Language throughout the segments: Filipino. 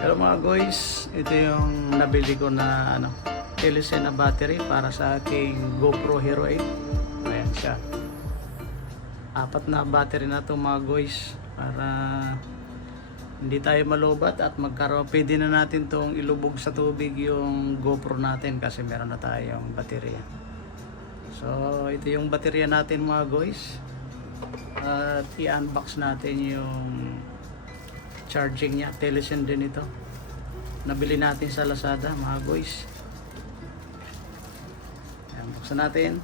Hello mga guys, ito yung nabili ko na Telecel na battery para sa aking GoPro Hero 8. Ayan siya. Apat na battery na to mga guys para hindi tayo malobat at pwede na natin tong ilubog sa tubig yung GoPro natin kasi meron na tayong baterya. So ito yung baterya natin mga guys. At i-unbox natin yung charging niya. Telecel din ito. Nabili natin sa Lazada mga guys. Ayan, buksan natin.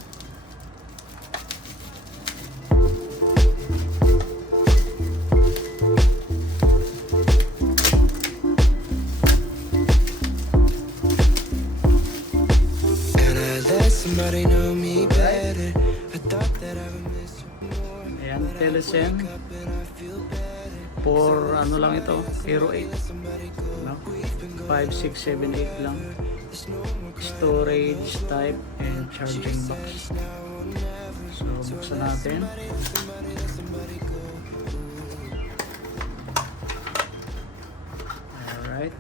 Somebody know me better. I thought that I would miss you more. Ayan, Telecel. For lang ito, Hero 8. No? 5, 6, 7, 8 lang. Storage type and charging box. So, buksan natin. Alright.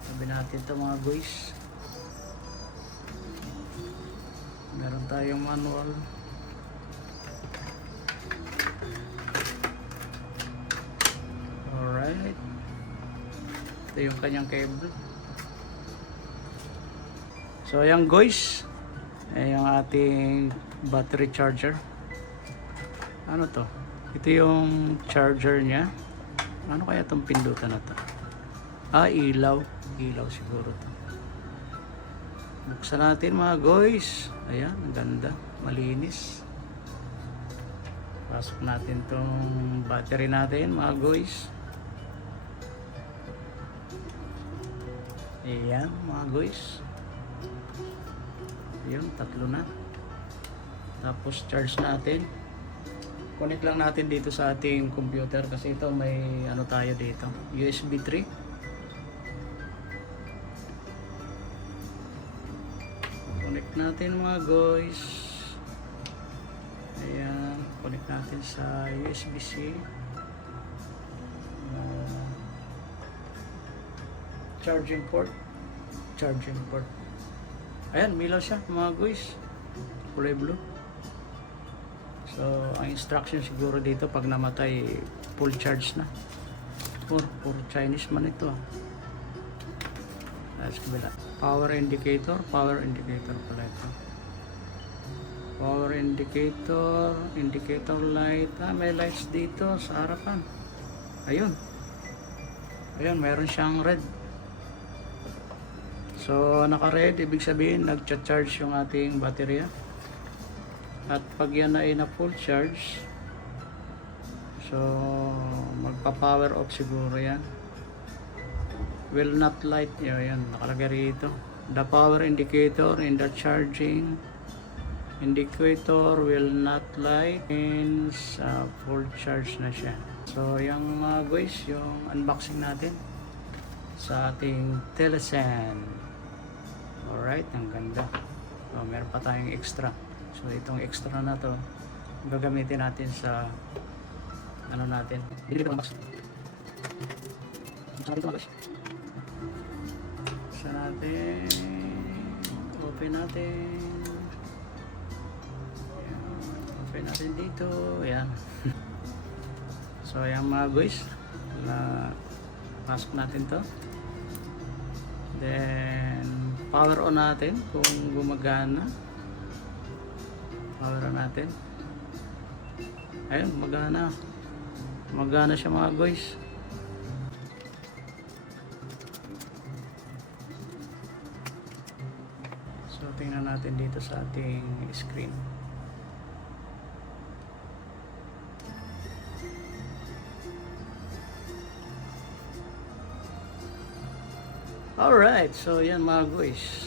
Sabi natin ito mga guys. Meron tayong manual. Alright. Ito yung kanyang cable. So ayan guys, yung ating battery charger. Ano to? Ito yung charger niya. Ano kaya itong pindutan na to? Ilaw. Ilaw siguro to. Buksan natin mga guys. Ayan, ang ganda. Malinis. Pasok natin tong battery natin mga guys. Ayan mga guys. Yun, tatlo na. Tapos charge natin. Connect lang natin dito sa ating computer kasi ito may tayo dito. USB 3. Connect natin mga guys. Ayan, connect natin sa USB-C. Charging port. Ayan, milaw siya mga guys. Kulay blue. So, ang instruction siguro dito pag namatay, full charge na. For Chinese man ito. Let's kabila. Power indicator pala ito. Power indicator, indicator light. May lights dito sa harapan. Ayun, mayroon siyang red. So, naka-red, ibig sabihin nagcha-charge yung ating baterya. At pag yan ay na full charge, so magpa-power off siguro yan. Will not light. Yan, nakalagay rito. The power indicator in the charging indicator will not light means full charge na siya. So, yung mga guys, yung unboxing natin sa ating Telecel. Alright, ang ganda. So, meron pa tayong extra. So, itong extra na to gagamitin natin sa natin. Dito ang box. Sa natin. Open natin. Ayan. Open natin dito. Ayan. So, ayan mga guys. Pasok natin to. Then, power on natin kung gumagana. Power on natin. Ayun, magana siya mga guys. So, tingnan natin dito sa ating screen. Alright, so yan mga guys.